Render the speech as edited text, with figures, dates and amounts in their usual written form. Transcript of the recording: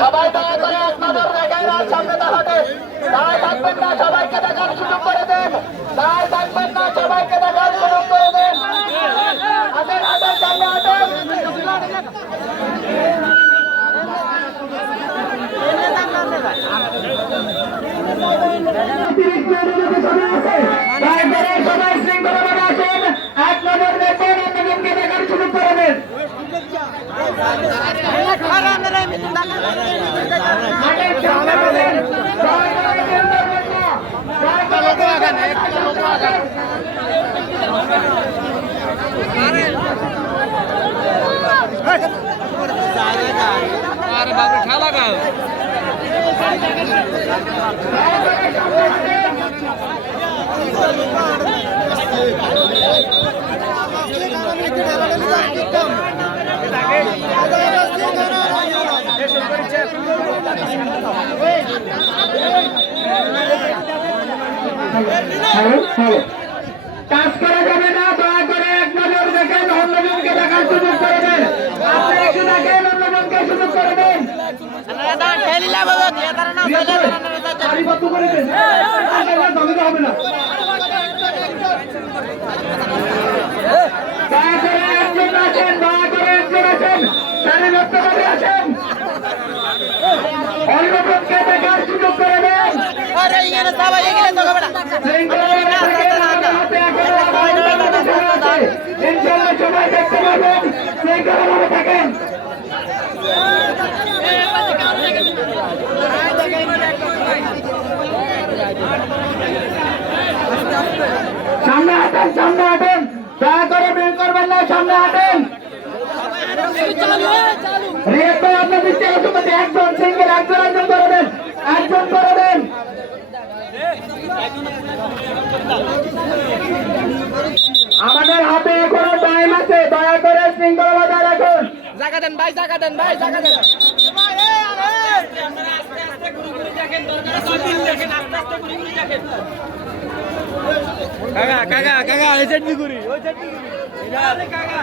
সবাই দয়া করে এক নজর রেখে সামনে দাঁড়াতে দাঁড়ায় থাকবেন না, সবাইকে দেখার সুযোগ করে দেন। দাঁড়ায় থাকবেন না, সবাইকে দেখার সুযোগ করে দেন। হাতের হাতের সামনে হাতের সবাই শৃঙ্খলা আছেন, এক নজর দেখবেন, অন্যজনকে দেখার সুযোগ করে দেন। খেলা গাও কাজ করা যাবে না, দয়া করে এক নজর দেখেন, অন্যজনকে দেখার সুযোগ করে দেন। আপনি একটু দেখেন, অন্যজনকে সুযোগ করে দেন। হবে না, দয়া করে একজন আছেন, দয়া করে একজন আছেন, সারিবদ্ধভাবে আছেন, অন্যজনকে দেখার সুযোগ করে দেন। সবাই দেখতে পাবেন, শৃঙ্খলাভাবে থাকেন। সামনে হাঁটেন, সামনে হাঁটেন, দয়া করে বের করবেন না, সামনে হাঁটেন। রিয়াদ ভাই আপনার দৃষ্টি আকর্ষণ, একজন সিঙ্গেল, একজন একজন করে দেন, একজন করে দেন। আমাদের হাতে এখনো টাইম আছে, দয়া করে শৃঙ্খলা বজায় রাখুন। জায়গা দেন ভাই, জায়গা দেন ভাই, জায়গা দেন। কাকা কাকা কাকা এই সাইড ঘুরি, ওই সাইড ঘুরি, কাকা